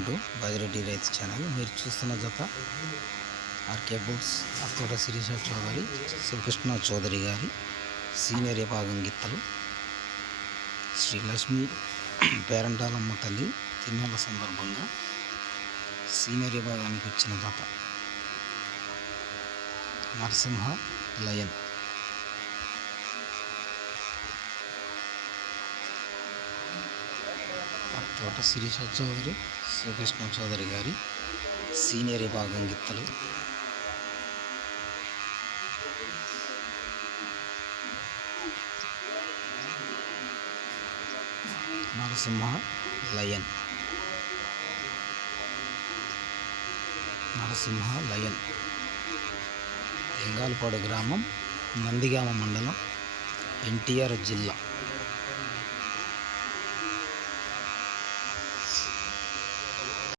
Welcome to Bajireddy రైతు channel. మీరు చూస్తున్న జత ఆర్కే బుల్స్ అత్తోట శిరీష చౌదరి, శ్రీకృష్ణ చౌదరి గారి సీనియర్ విభాగం గిత్తలు. శ్రీ లక్ష్మి పేరంటాలమ్మ తల్లి తిన్నెల సందర్భంగా సీనియర్ విభాగానికి వచ్చిన జత నరసింహ లయన్. తోట శిరీష చౌదరి, శ్రీకృష్ణ చౌదరి గారి సీనియర్ విభాగం గిత్తలు. నరసింహ లయన్, నరసింహ లయన్ ఎంగాలపాడు గ్రామం, నందిగామ మండలం, ఎన్టీఆర్ జిల్లా.